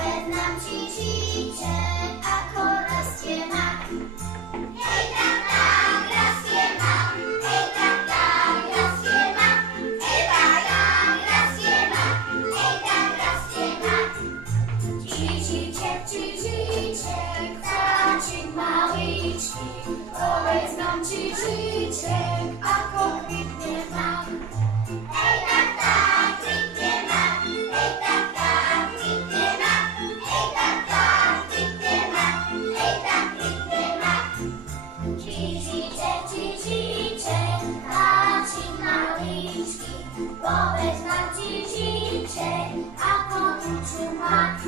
Povedz nám, či Žiček, ako rastie mak. Hej, tak rastie mak. Hej, tak rastie mak. Hej, tak rastie mak. Hej, tak rastie mak. Žiček, vtáčik maličký, povedz nám, či Žiček, ako kvitne mak. Hej, tak kvitne mak. Hej, tak kvitne mak. Hej, tak kvitne mak. Hej, tak kvitne mak. Žiček, vtáčik maličký, povedz nám, či Žiček, ako kvitne mak.